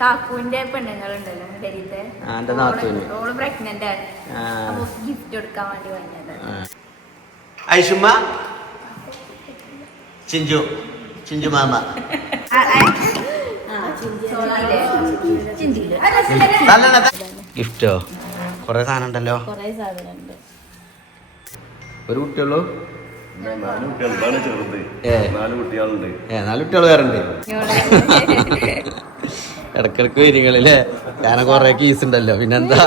കാക്കുവിന്റെ പെണ്ണുങ്ങളുണ്ടല്ലോ. All pregnant ആണ്. അപ്പൊ gift കൊടുക്കാൻ വേണ്ടി വന്നത്. ഐഷുമ്മ? ചിഞ്ചു. ചിഞ്ചു മാമ. ഗിഫ്റ്റോ? കൊറേ സാധനം ഉണ്ടല്ലോ ഒരു കുട്ടിയുള്ളൂ? നാല് കുട്ടികൾ ഇതാണ് ചെറുത്. ഏ. നാല് കുട്ടികളുണ്ട്. ഏ നാല് കുട്ടികൾ വേറെ ഉണ്ട്. ഇടക്കിടക്ക് വരികളില്ലേ കാരണം കൊറേ കീസ് ഉണ്ടല്ലോ പിന്നെന്താ?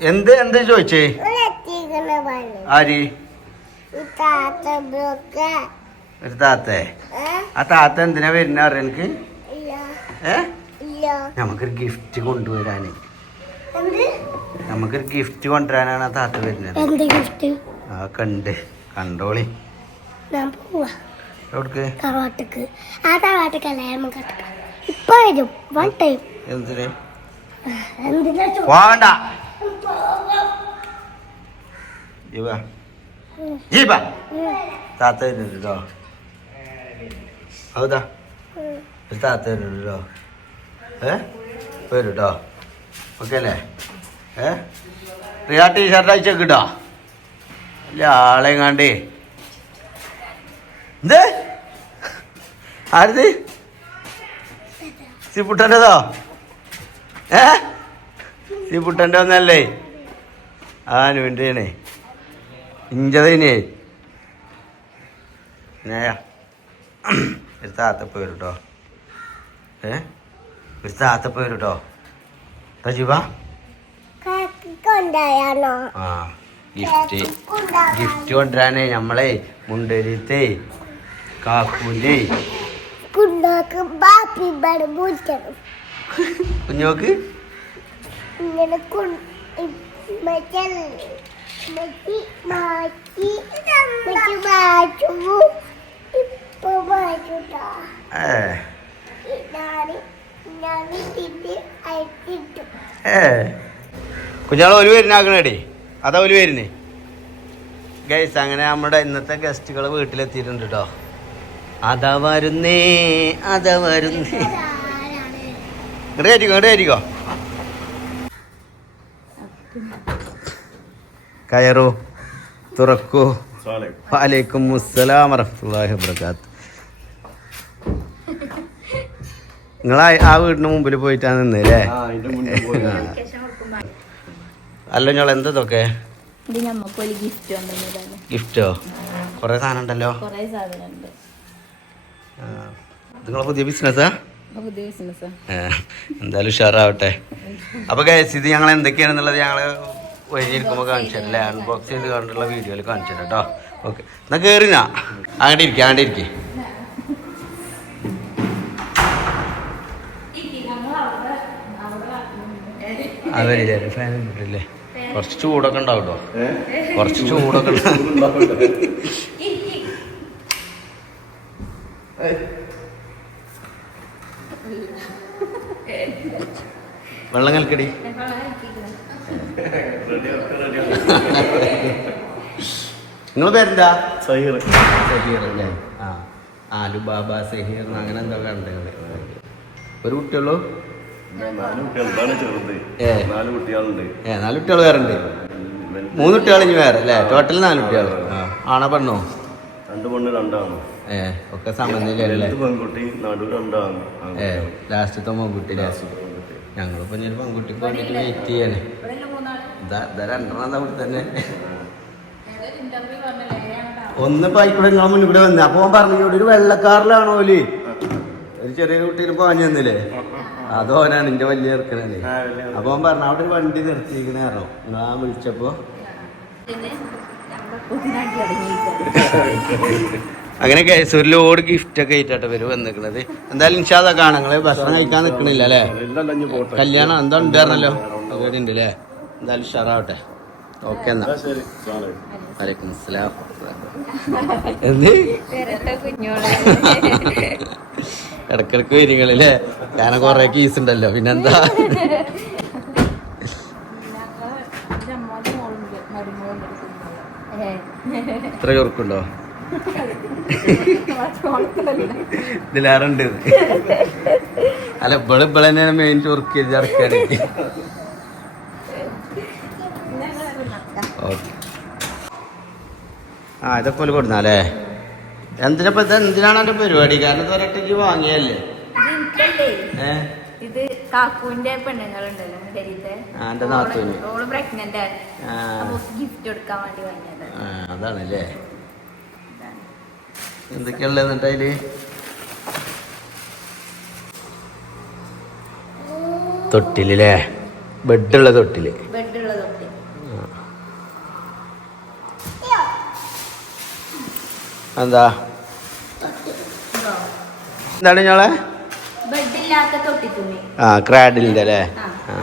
എന്ത് എന്ത് ചോദിച്ചേ? ആര്? ഒരു താത്തേ. ആ താത്ത എന്തിനാ വരുന്ന അറിയാൻ എനിക്ക് ഏ? നമുക്കൊരു ഗിഫ്റ്റ് കൊണ്ടുവരാന്. നമുക്കൊരു ഗിഫ്റ്റ് കൊണ്ടുവരാനാണ് ആ താത്ത വരുന്നത്. ആ കണ്ട്. കണ്ടോളി. തറവാട്ടിക്ക്. ആ തറവാട്ടിക്കല്ല ഇപ്പൊ വരും. വൺ ടൈം എന്തിന്? എന്തിനാ ചോ- വേണ്ട ജീവ ജീവ താത്ത വരുന്നുണ്ടോ. ഏ? താത്ത ഓക്കെ അല്ലേ ഏ? റിയ ടീഷർട്ട് അയച്ചേക്ക് ഇല്ല ആളെ കണ്ടേ. എന്ത്? ആരത്? സിപ്പുട്ടന്റെതോ ഏ? സിപ്പുട്ടന്റെ ഒന്നല്ലേ ആ നുവിന്റെയാണേ ഇഞ്ചതിനെ ഒരു ഏ? ഒരു താത്തപ്പ വരും കേട്ടോ തജീബ ആ ഗിഫ്റ്റ്. ഗിഫ്റ്റ് കൊണ്ടുവരാനേ നമ്മളെ മുണ്ടരിത്തെ കാക്കൂന്റെ കുഞ്ഞോക്ക് ഏ. ഏ. കുഞ്ഞാൾ ഒരു പേരിനാക്കണേടി അതാ ഒരു പേരിന്. ഗൈസ് അങ്ങനെ നമ്മുടെ ഇന്നത്തെ ഗസ്റ്റുകൾ വീട്ടിലെത്തിയിട്ടുണ്ട് കേട്ടോ അതാ വരുന്നേ അതാ വരുന്നേ. ഇങ്ങോട്ട് ആയിരിക്കോ ഇങ്ങോട്ട് ആയിരിക്കോ കയറൂ തുറക്കൂ. വാലേക്കും മുസ്സലാം വറഹ്മത്തുള്ളാഹി വബറകാത്ത്. നിങ്ങൾ ആ വീടിന് മുമ്പിൽ പോയിട്ടാണ് നിന്നല്ലേ? അല്ല ഞങ്ങൾ എന്തൊക്കെ ഗിഫ്റ്റ് കുറെ സാധനം ഉണ്ടല്ലോ നിങ്ങളെ പുതിയ ബിസിനസ്സാ എന്തായാലും ഉഷാറാവട്ടെ. അപ്പൊ ഗൈസ് ഇത് ഞങ്ങൾ എന്തൊക്കെയാണെന്നുള്ളത് ഞങ്ങൾ വഴിയിരിക്കുമ്പോൾ കാണിച്ചല്ലേ അൺബോക്സ് ചെയ്ത് കണ്ടുള്ള വീഡിയോയിൽ കാണിച്ചു തരാം കേട്ടോ. ഓക്കെ എന്നാ കയറിനാ അങ്ങോട്ട് ഇരിക്കുക അങ്ങോട്ട് ഇരിക്കുക അതല്ലേ ഫാൻ കുറച്ച് ചൂടൊക്കെ ഉണ്ടാവും കേട്ടോ. കുറച്ച് ചൂടൊക്കെ ഉണ്ടാവും. വെള്ളം കൽക്കടി നിങ്ങൾ പേരെന്താ? സഹീർ. സഹീർ അല്ലേ? ആ. ആലു ബാബ സഹീർ അങ്ങനെ എന്തൊക്കെ ഉണ്ട് ഒരു കുട്ടിയുള്ളൂ നാല് കുട്ടികൾ കുട്ടികളുണ്ട്. ഏ നാല് വേറെ ഉണ്ട് മൂന്ന് കുട്ടികൾ ഇനി വേറെ അല്ലേ? ടോട്ടൽ നാല് കുട്ടികൾ ആണോ പെണ്ണോ? രണ്ട് പെണ്ണ് രണ്ടാണ്. ഏ ഒക്കെ സമനിലല്ലേ പെൺകുട്ടി നടു രണ്ടാണ് ഏ ലാസ്റ്റത്തെ പെൺകുട്ടി ലാസ്റ്റ്. ഞങ്ങളിപ്പോ ഇനി ഒരു പെൺകുട്ടിക്ക് വേണ്ടിട്ട് വെയിറ്റ് ചെയ്യണേ. ഇതാ ഇതാ രണ്ടെണ്ണം ഇവിടെ തന്നെ. ഒന്ന് ആയിക്കോട്ടെ നിങ്ങളെ മുന്നിൽ ഇവിടെ വന്നേ. അപ്പൊ പറഞ്ഞു ഇവിടെ ഒരു വെള്ളക്കാറിലാണോ ഓൽ? ഒരു ചെറിയ കുട്ടീനെ പാഞ്ഞു തന്നില്ലേ? അതോനാണ് നിന്റെ വലിയ ചെറുക്കനേ ആ, വലിയ അപ്പൊ അവൻ പറഞ്ഞു അവിടെ ഒരു വണ്ടി നിർത്തിയിരിക്കണേ നിങ്ങൾ ആ വിളിച്ചപ്പോ. അങ്ങനെ കേസ് ഒരു ലോഡ് ഗിഫ്റ്റ് ഒക്കെ ആയിട്ടാ ഇവർ വന്നിക്കണത് എന്തായാലും ഇൻഷാദ കാണങ്ങൾ. ഭക്ഷണം കഴിക്കാൻ നിക്കണില്ല അല്ലേ? കല്യാണം എന്താ ഉണ്ടായിരുന്നല്ലോ അവിടെ ഉണ്ട് അല്ലേ? എന്തായാലും ഉഷാറാവട്ടെ. ഓക്കെ എന്നാ. വലൈക്കും അസ്സലാം. എന്ത്? കുഞ്ഞോളെ? ഇടക്കിടക്ക് വരികളില്ലേ ഞാൻ കൊറേ കീസ് ഉണ്ടല്ലോ. പിന്നെന്താ? ഇത്ര ഉറക്കുണ്ടോ? ഇതിലാറുണ്ട് അല്ല ഇവൾ ഇബൾ തന്നെയാണ് മെയിൻ ചൊറുക്കി ഓക്കെ ആ ഇതൊക്കെ കൊടുന്നാലേ എന്തിനപ്പോ ഇത് എന്തിനാണ് എന്റെ പരിപാടി? കാരണം ഇത് ഒരൊറ്റയ്ക്ക് വാങ്ങിയല്ലേ ഏ? ഇത് കാക്കുവിന്റെ പെണ്ണുങ്ങളുണ്ടല്ലോ നാത്തൂന്. ഓൾ പ്രഗ്നന്റ് ആണ്. ഗിഫ്റ്റ് കൊടുക്കാൻ വേണ്ടി വാങ്ങിയത് അതാണല്ലേ. എന്നിട്ട് അതിൽ? ബെഡുള്ള തൊട്ടിൽ. ബെഡുള്ള തൊട്ടി. എന്താ? എന്താണ് ഞങ്ങളെ? ആ ക്രാഡിലിന്റെ അല്ലേ? ആ.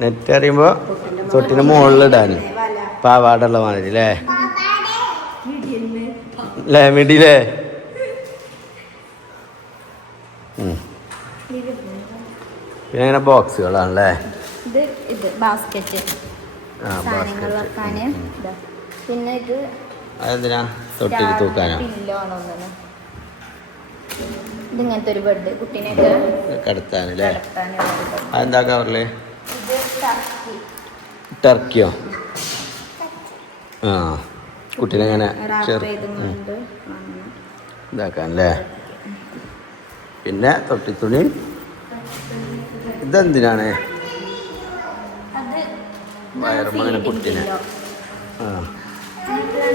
നെറ്റ്. അറിയുമ്പോ തൊട്ടിന് മുകളിലിടാൻ പാവാടുള്ള മാതിരി അല്ലേ? അല്ലേ മിടിയില്ലേ ഉം. പിന്നെ അങ്ങനെ ബോക്സുകളാണല്ലേ ഇത് ബാസ്ക്കറ്റ് സാധനങ്ങൾ വെക്കാന്. പിന്നെ ഇത് പില്ലോ ആണ് ഒന്നിന് ഇത് ഒരു ബെഡ് കുട്ടീനെയൊക്കെ കടത്താനല്ലേ. അതെന്താ കവറിൽ? ടർക്കിയോ? ആ കുട്ടീനെ ചെറു ഇതാക്കാനല്ലേ? പിന്നെ തൊട്ടിത്തുണി? ഇതെന്തിനാണ്? വയറുമ്മ അങ്ങനെ കുട്ടിനെ കുട്ടീനെ ആ. എന്നിട്ട്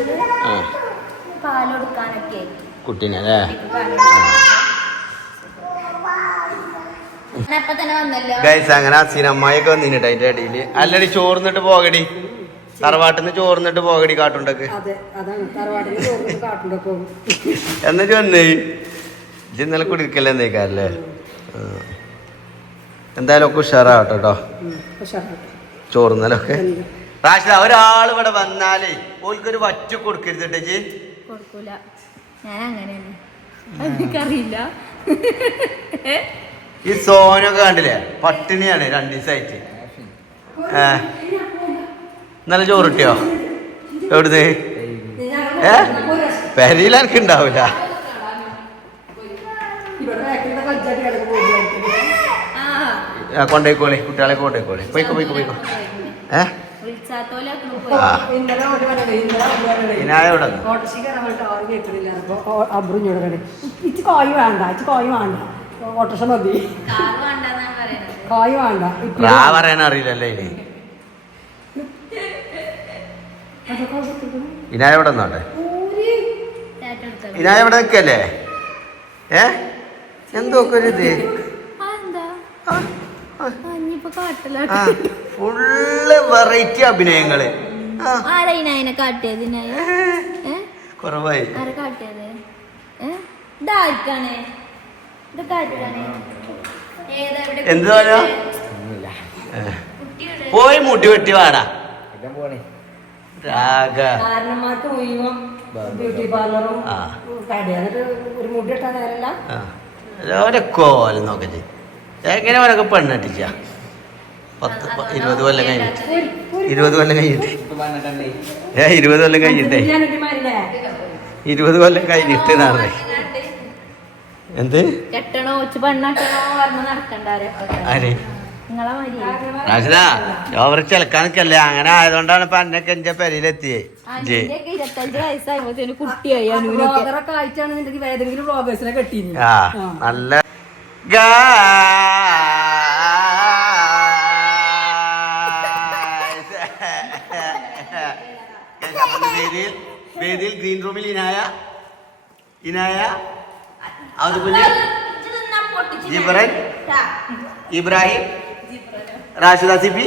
ആ. കുട്ടീനെ അല്ലേ? ഗൈസ് അങ്ങനെ അസീനമ്മായിയൊക്കെ വന്നിട്ട് അതിന്റെ ഇടയിൽ. അല്ലടി ചോർന്നിട്ട് പോകടി. തറവാട്ടിന്ന് ചോർന്നിട്ട് പോകടി കാട്ടുണ്ടക്ക്. അതെ അതാണ്. തറവാട്ടിൽ ചോറിന് കാട്ടുണ്ട് പോകും എന്നാ വന്നേ? ഇജ്ജ് ഇന്നലെ കുടിക്കല്ലേ എന്തേക്കാല്ലേ എന്തായാലും ഒക്കെ ഉഷാറാവട്ടോ കേട്ടോ ചോറുന്നലൊക്കെ. റാഷിദ ഒരാൾ ഇവിടെ വന്നാലേ ഓൽക്കൊരു വച്ചു കൊടുക്കരുത് ചേച്ചി കൊടുക്കൂല. ഞാൻ അങ്ങനെയാണ് എനിക്കറിയില്ല ഈ സോനൊക്കെ കണ്ടില്ലേ? പട്ടിണിയാണ് രണ്ടു ദിവസമായിട്ട് നല്ല ഇന്നലെ ചോറ് കിട്ടിയോ? എവിടുന്ന്? ഏ? പെരയിൽ എനിക്ക് ഉണ്ടാവില്ല ഇവിടെ ബാക്കിലുള്ള കൊച്ചായിട്ട് കിടക്ക് പോകും ആ ആ, കൊണ്ടേക്കോളെ കുട്ടികളെ കൊണ്ടേക്കോളെ. പോയിക്കോ പോയിക്കോ പോയിക്കോ. ഏ. ഓട്ടോറിക്ഷ മതി. കോയി വേണ്ട. പറയാൻ അറിയില്ലല്ലേ ഇനി. ഇനായ ഇവിടെ നിന്നോട്ടെ ടാറ്റ എടുത്തോ ഇനായ ഇവിടെ നിൽക്കല്ലേ ഏ? എന്തോക്കൊരു ഒരു ഇത്? ആ എന്താ ആ, ആ, ഇനിയിപ്പോ കാട്ടില്ല ആ ഫുള്ള് വെറൈറ്റി അഭിനയങ്ങൾ. കുറവായി. എന്ത്. കുട്ടിയുടെ? പോയി മുട്ടി വെട്ടി വാടാ. രാഗ. ബ്യൂട്ടി പാർലറും ഒരു മുടി ആ. ഓരക്കോലം നോക്കച്ച് എങ്ങനെ ഓരൊക്കെ പെണ്ണെട്ടിച്ച പത്ത് ഇരുപത് കൊല്ലം കഴിഞ്ഞിട്ട്. ഇരുപത് കൊല്ലം കഴിഞ്ഞിട്ട്. ഏ ഇരുപത് കൊല്ലം കഴിഞ്ഞിട്ടേ? ഇരുപത് കൊല്ലം കഴിഞ്ഞിട്ട് നാളെ. എന്ത്? ആര്? ഓവർ ചിലക്കാനൊക്കെയല്ലേ അങ്ങനെ ആയതുകൊണ്ടാണ് ഇപ്പൊ അന്നൊക്കെ എന്റെ പെരയിലെത്തിയേ. നല്ല അനിയന്റെയൊക്കെ വേദിയിൽ വേദിയിൽ ഗ്രീൻ റൂമിൽ ഇനായ ഇനായ അതുപോലെ ജിബ്രൻ ഇബ്രാഹിം റാഷിദ സിബി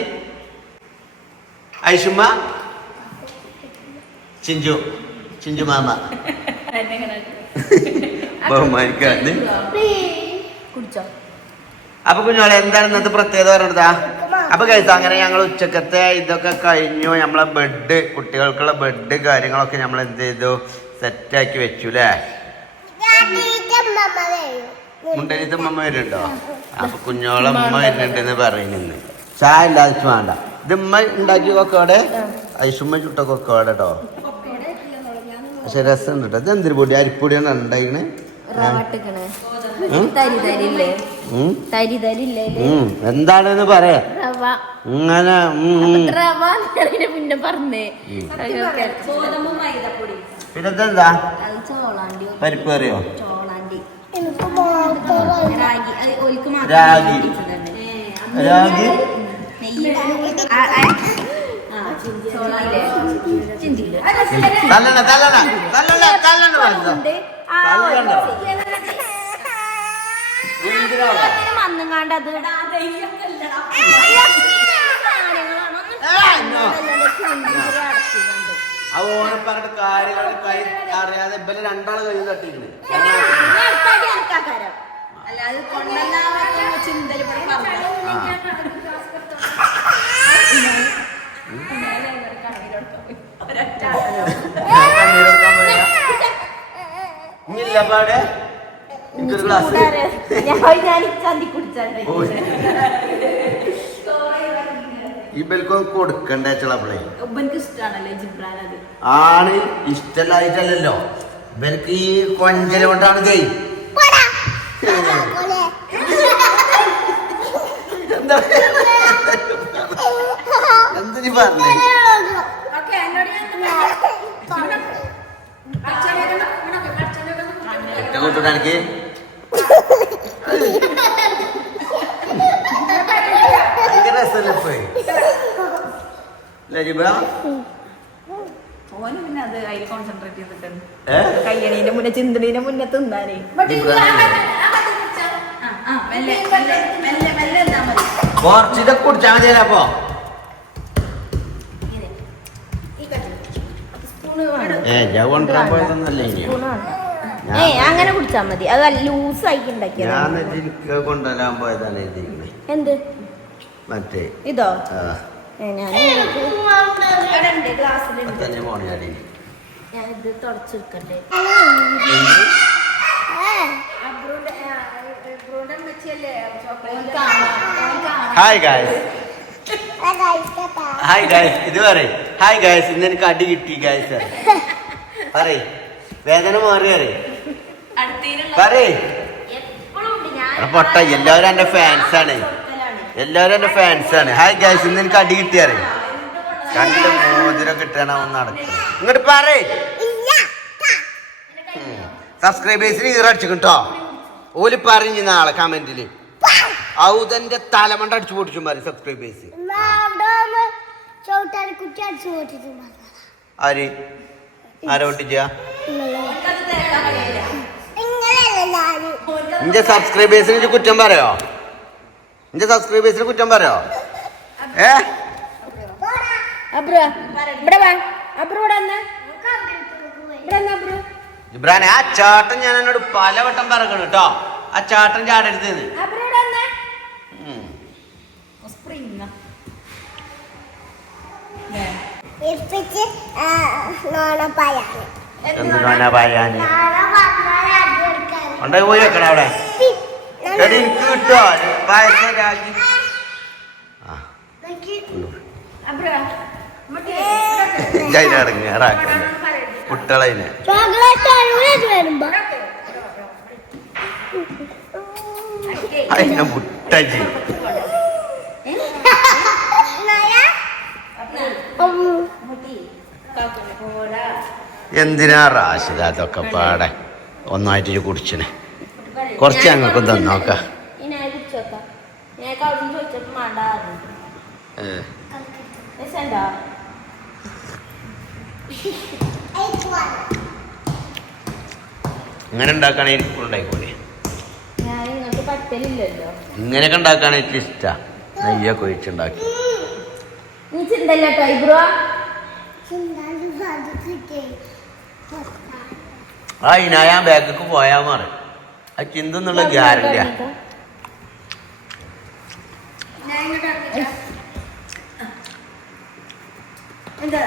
ഐഷുമ്മ ചിഞ്ചു ചിഞ്ചു മാമ. ബഹുമാനിക്കാന്ന് കുടിച്ചോ? അപ്പൊ കുഞ്ഞോളെ എന്താണ് ഇന്നത്തെ പ്രത്യേകത പറഞ്ഞതാ അപ്പൊ കേസ് അങ്ങനെ ഞങ്ങൾ ഉച്ചക്കത്തെ ഇതൊക്കെ കഴിഞ്ഞു. നമ്മളെ ബെഡ് കുട്ടികൾക്കുള്ള ബെഡ് കാര്യങ്ങളൊക്കെ നമ്മൾ എന്ത് ചെയ്തു? സെറ്റാക്കി വെച്ചു അല്ലേ മുണ്ടരിത്തെ അമ്മ വരുന്നുണ്ടോ? അപ്പൊ കുഞ്ഞോളമ്മ വരുന്നുണ്ടെന്ന് പറയുന്നു ചായ ഇല്ലാതെ വേണ്ട. ഇത് ഉമ്മ ഉണ്ടാക്കി കൊക്കോടെ? ഐഷുമ്മ ചുട്ട കൊക്കോടെ കേട്ടോ പക്ഷെ രസം കേട്ടോ ഇത് എന്തിരി പൊടി? അരിപ്പൊടിയാണ് ഉണ്ടാക്കണേ. എന്താണെന്ന് പറയാ. റവ. ഇങ്ങനെ പിന്നെ പറഞ്ഞേ. ഗോതമ്പ് മൈദപ്പൊടി പിന്നെ ഇതെന്താ അത് ചോളാണ്ടി. പരിപ്പ് മാത്രം രാഗി. രാഗി. തല്ലണ തല്ലണ തല്ലണ തല്ലണ? മണ്ണുങ്ങാണ്ട് അത് പറഞ്ഞിട്ട് കാര്യങ്ങൾ കൈ അറിയാതെ ഇവർ രണ്ടാൾ കൈ തട്ടിയിരുന്നു അല്ലാതെ കൊണ്ടല്ലാതെ ചിന്തൽ ഇല്ല പാടെ. എനിക്കൊരു ഗ്ലാസ്. ഞാൻ ചന്തി കുടിച്ചാണ്ട് ഈ ബെൽക്കൊന്നും കൊടുക്കണ്ടേ ചിലപ്പോഴേ ഉപ്പനക്ക് ഇഷ്ടമാണല്ലോ ജിബ്രാൻ അത്? ആണ് ഇഷ്ടല്ലായിട്ടല്ലല്ലോ. ഇവർക്ക് ഈ കൊഞ്ചല കൊണ്ടാണ് ചെയ്. എന്താ? എന്തിനു പറഞ്ഞേ? രസമല്ലേ ഇപ്പൊ? ലജിബ കയ്യണീന്റെ മുന്നേ ചിന്തണീന്റെ മുന്നേ തിന്നാനേ. മതി. കുറച്ചിതൊക്കെ കുടിച്ചാൽ മതിയല്ലോ അപ്പൊ. ഏ ഞാൻ കൊണ്ടുവരാൻ പോയതൊന്നല്ലേ ഇനി. സ്പൂണ് വേണ്ട. ഏ അങ്ങനെ കുടിച്ചാ മതി. അത് ലൂസ് ആയി ഞാൻ എനിക്ക് കൊണ്ടുവരാൻ പോയതാണ് എഴുതിയിരിക്കണേ. എന്ത്? മറ്റേ ഇതോ? ഞാൻ തന്നെ മോണിയാടി ഹായ് ഗായ്സ് ഹായ് ഗായ്സ് ഇത് പറയും. ഹായ് ഗായ്സ് ഇന്ന് എനിക്ക് അടി കിട്ടി ഗായ്സ് പറയും. വേദന മാറി പറയ്. പറയ് എടാ പൊട്ട എല്ലാവരും എന്റെ ഫാൻസ് ആണ്. എല്ലാവരും എന്റെ ഫാൻസ് ആണ്. ഹായ് ഗായ്സ് ഇന്ന് എനിക്ക് അടി കിട്ടിയാറ് കണ്ട് മോതിരം കിട്ടണ ഒന്ന് നടക്കും. ഇങ്ങോട്ട് പറയ്. സബ്സ്ക്രൈബേഴ്സിന് ഈറ അടിച്ചു കേട്ടോ ഓൽ പറഞ്ഞു നാളെ കമന്റിൽ ഔദന്റെ തലമണ്ട അടിച്ചു പൊട്ടിച്ചു മാറി സബ്സ്ക്രൈബേഴ്സ് ആര്? ഇങ്ങനെയല്ല നിന്റെ സബ്സ്ക്രൈബേഴ്സിന് കുറ്റം പറയോ? നിന്റെ സബ്സ്ക്രൈബേഴ്സിന് കുറ്റം പറയോ? ഏ? ഇബ്രാനെ ആ ചാട്ടൻ ഞാൻ എന്നോട് പലവട്ടം പറക്കണം കേട്ടോ ആ ചാട്ടൻ ചാടരുത് എന്ത് എന്തിനാ പറയാന് കൊണ്ടുപോയി പോയി വെക്കണം അവിടെ എടി എനിക്ക് കിട്ടോ പായസം രാഗി ആ ഇറങ്ങാറാക്കല്ലേ കുട്ടികളതിനെ അതിനെ മുട്ടജി എന്തിനാ റാഷിദ അതൊക്കെ പാടെ ഒന്നായിട്ട് കുടിച്ചിനെ. കുറച്ച് ഞങ്ങൾക്ക് തന്നോക്ക ഇങ്ങനെ എനിക്ക് ഉണ്ടായിക്കോളെ ഇങ്ങനെയൊക്കെ ഉണ്ടാക്കുകയാണ് എനിക്ക് ഇഷ്ടം നെയ്യൊക്കെ ഒഴിച്ചുണ്ടാക്കി. നീ ചിന്തല്ലോ കേട്ടോ ഇബ്രു ആ ഇനായ ബാഗിക്ക് പോയാ മാറി. ആ ചിന്തന്നുള്ള ഗ്യാരണ്ടിയാ. എന്താ?